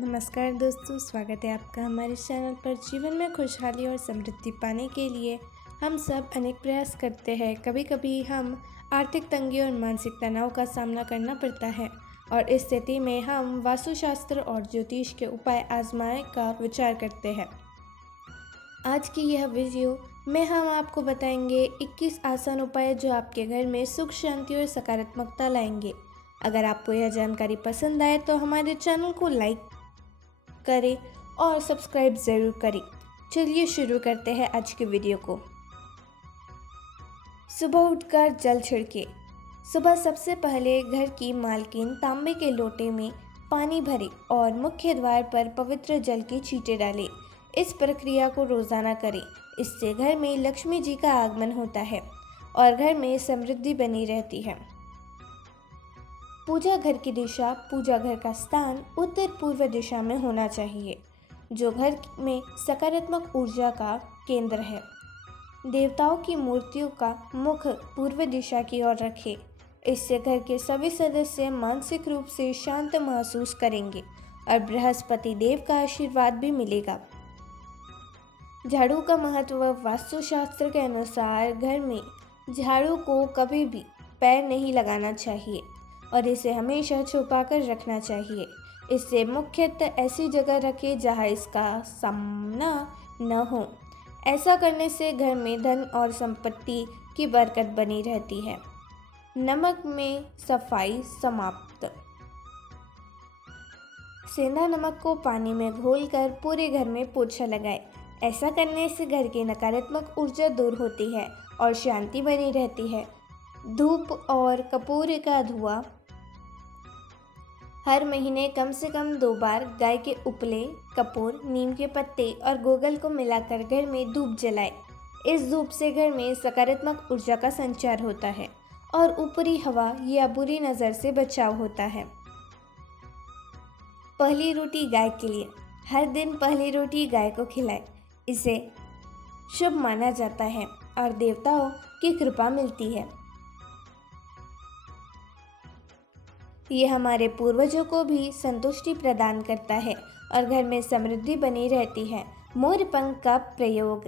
नमस्कार दोस्तों, स्वागत है आपका हमारे चैनल पर। जीवन में खुशहाली और समृद्धि पाने के लिए हम सब अनेक प्रयास करते हैं। कभी कभी हम आर्थिक तंगी और मानसिक तनाव का सामना करना पड़ता है और इस स्थिति में हम वास्तुशास्त्र और ज्योतिष के उपाय आजमाने का विचार करते हैं। आज की यह वीडियो में हम आपको बताएंगे 21 आसान उपाय जो आपके घर में सुख, शांति और सकारात्मकता लाएंगे। अगर आपको यह जानकारी पसंद आए तो हमारे चैनल को लाइक करें और सब्सक्राइब ज़रूर करें। चलिए शुरू करते हैं आज के वीडियो को। सुबह उठकर जल छिड़के। सुबह सबसे पहले घर की मालकिन तांबे के लोटे में पानी भरे और मुख्य द्वार पर पवित्र जल की छींटे डाले। इस प्रक्रिया को रोजाना करें। इससे घर में लक्ष्मी जी का आगमन होता है और घर में समृद्धि बनी रहती है। पूजा घर की दिशा। पूजा घर का स्थान उत्तर पूर्व दिशा में होना चाहिए, जो घर में सकारात्मक ऊर्जा का केंद्र है। देवताओं की मूर्तियों का मुख पूर्व दिशा की ओर रखें। इससे घर के सभी सदस्य मानसिक रूप से शांत महसूस करेंगे और बृहस्पति देव का आशीर्वाद भी मिलेगा। झाड़ू का महत्व। वास्तुशास्त्र के अनुसार घर में झाड़ू को कभी भी पैर नहीं लगाना चाहिए और इसे हमेशा छुपाकर रखना चाहिए। इसे मुख्यतः ऐसी जगह रखें जहां इसका सामना न हो। ऐसा करने से घर में धन और संपत्ति की बरकत बनी रहती है। नमक में सफाई समाप्त। सेंधा नमक को पानी में घोलकर पूरे घर में पोछा लगाएं। ऐसा करने से घर की नकारात्मक ऊर्जा दूर होती है और शांति बनी रहती है। धूप और कपूर का धुआं। हर महीने कम से कम 2 बार गाय के उपले, कपूर, नीम के पत्ते और गोगल को मिलाकर घर में धूप जलाएं। इस धूप से घर में सकारात्मक ऊर्जा का संचार होता है और ऊपरी हवा या बुरी नज़र से बचाव होता है। पहली रोटी गाय के लिए। हर दिन पहली रोटी गाय को खिलाएं। इसे शुभ माना जाता है और देवताओं की कृपा मिलती है। ये हमारे पूर्वजों को भी संतुष्टि प्रदान करता है और घर में समृद्धि बनी रहती है। मोर पंख का प्रयोग।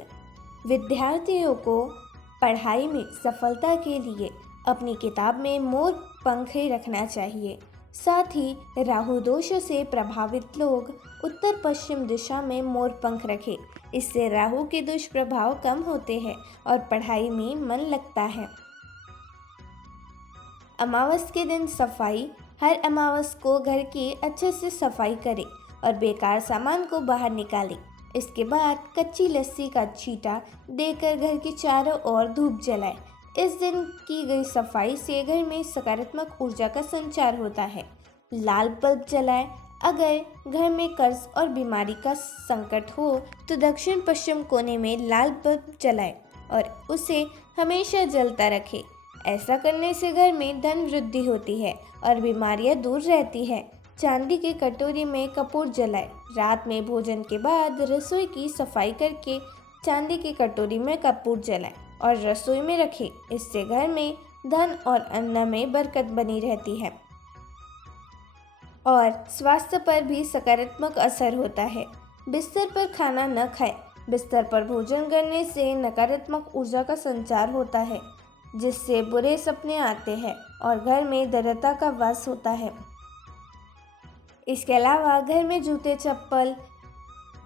विद्यार्थियों को पढ़ाई में सफलता के लिए अपनी किताब में मोर पंख ही रखना चाहिए। साथ ही राहु दोष से प्रभावित लोग उत्तर पश्चिम दिशा में मोर पंख रखें। इससे राहु के दुष्प्रभाव कम होते हैं और पढ़ाई में मन लगता है। अमावस के दिन सफाई। हर अमावस को घर की अच्छे से सफाई करें और बेकार सामान को बाहर निकालें। इसके बाद कच्ची लस्सी का छींटा देकर घर की चारों ओर धूप जलाएं। इस दिन की गई सफाई से घर में सकारात्मक ऊर्जा का संचार होता है। लाल बल्ब जलाएं। अगर घर में कर्ज और बीमारी का संकट हो तो दक्षिण पश्चिम कोने में लाल बल्ब जलाएं और उसे हमेशा जलता रखें। ऐसा करने से घर में धन वृद्धि होती है और बीमारियां दूर रहती है। चांदी की कटोरी में कपूर जलाएं। रात में भोजन के बाद रसोई की सफाई करके चांदी की कटोरी में कपूर जलाएं और रसोई में रखें। इससे घर में धन और अन्न में बरकत बनी रहती है और स्वास्थ्य पर भी सकारात्मक असर होता है। बिस्तर पर खाना न खाएं। बिस्तर पर भोजन करने से नकारात्मक ऊर्जा का संचार होता है, जिससे बुरे सपने आते हैं और घर में दरिद्रता का वास होता है। इसके अलावा घर में जूते चप्पल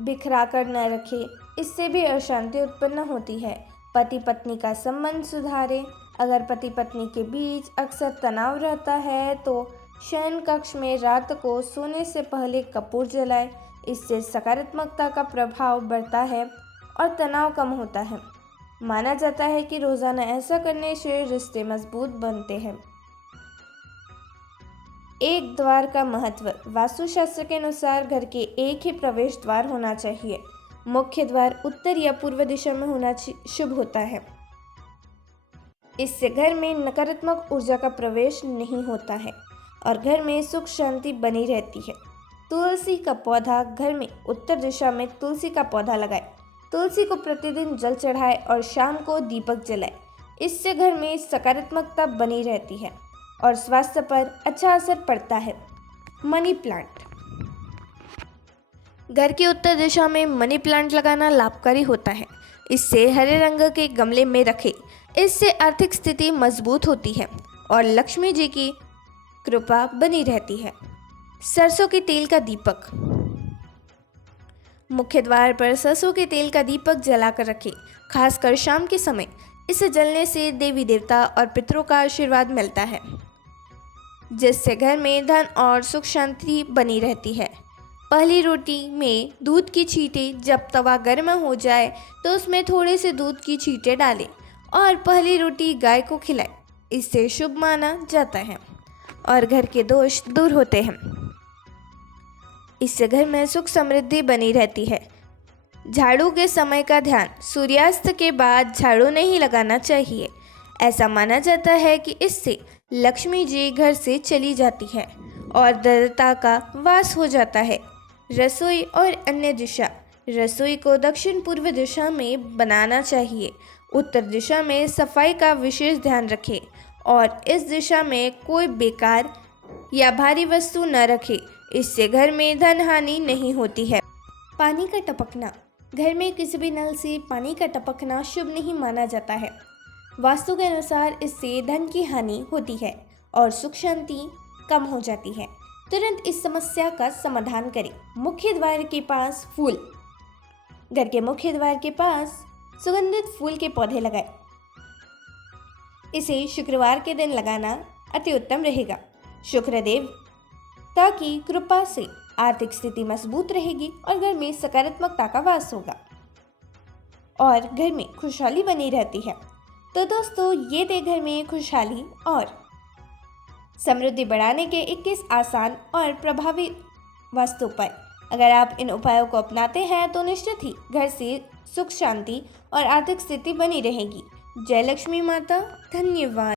बिखरा कर न रखें। इससे भी अशांति उत्पन्न होती है। पति पत्नी का संबंध सुधारें। अगर पति पत्नी के बीच अक्सर तनाव रहता है तो शयन कक्ष में रात को सोने से पहले कपूर जलाएं। इससे सकारात्मकता का प्रभाव बढ़ता है और तनाव कम होता है। माना जाता है कि रोजाना ऐसा करने से रिश्ते मजबूत बनते हैं। एक द्वार का महत्व। वास्तुशास्त्र के अनुसार घर के एक ही प्रवेश द्वार होना चाहिए। मुख्य द्वार उत्तर या पूर्व दिशा में होना शुभ होता है। इससे घर में नकारात्मक ऊर्जा का प्रवेश नहीं होता है और घर में सुख शांति बनी रहती है। तुलसी का पौधा। घर में उत्तर दिशा में तुलसी का पौधा लगाएं। तुलसी को प्रतिदिन जल चढ़ाएं और शाम को दीपक जलाएं। इससे घर में सकारात्मकता बनी रहती है और स्वास्थ्य पर अच्छा असर पड़ता है। Money plant. घर की उत्तर दिशा में मनी प्लांट लगाना लाभकारी होता है। इससे हरे रंग के गमले में रखें। इससे आर्थिक स्थिति मजबूत होती है और लक्ष्मी जी की कृपा बनी रहती है। सरसों के तेल का दीपक। मुख्य द्वार पर सरसों के तेल का दीपक जलाकर रखें, खासकर शाम के समय। इसे जलने से देवी देवता और पितरों का आशीर्वाद मिलता है, जिससे घर में धन और सुख शांति बनी रहती है। पहली रोटी में दूध की छींटे। जब तवा गर्म हो जाए तो उसमें थोड़े से दूध की छींटे डालें और पहली रोटी गाय को खिलाएं। इससे शुभ माना जाता है और घर के दोष दूर होते हैं। इससे घर में सुख समृद्धि बनी रहती है। झाड़ू के समय का ध्यान। सूर्यास्त के बाद झाड़ू नहीं लगाना चाहिए। ऐसा माना जाता है कि इससे लक्ष्मी जी घर से चली जाती है और दरिद्रता का वास हो जाता है। रसोई और अन्य दिशा। रसोई को दक्षिण पूर्व दिशा में बनाना चाहिए। उत्तर दिशा में सफाई का विशेष ध्यान रखें और इस दिशा में कोई बेकार या भारी वस्तु न रखें। इससे घर में धन हानि नहीं होती है। पानी का टपकना। घर में किसी भी नल से पानी का टपकना शुभ नहीं माना जाता है। वास्तु के अनुसार इससे धन की हानि होती है और सुख शांति कम हो जाती है। तुरंत इस समस्या का समाधान करें। मुख्य द्वार के पास फूल। घर के मुख्य द्वार के पास सुगंधित फूल के पौधे लगाएं। इसे शुक्रवार के दिन लगाना अति उत्तम रहेगा। शुक्रदेव ताकि कृपा से आर्थिक स्थिति मजबूत रहेगी और घर में सकारात्मकता का वास होगा और घर में खुशहाली बनी रहती है। तो दोस्तों, ये थे घर में खुशहाली और समृद्धि बढ़ाने के 21 आसान और प्रभावी वास्तु उपाय। अगर आप इन उपायों को अपनाते हैं तो निश्चित ही घर से सुख शांति और आर्थिक स्थिति बनी रहेगी। जय लक्ष्मी माता। धन्यवाद।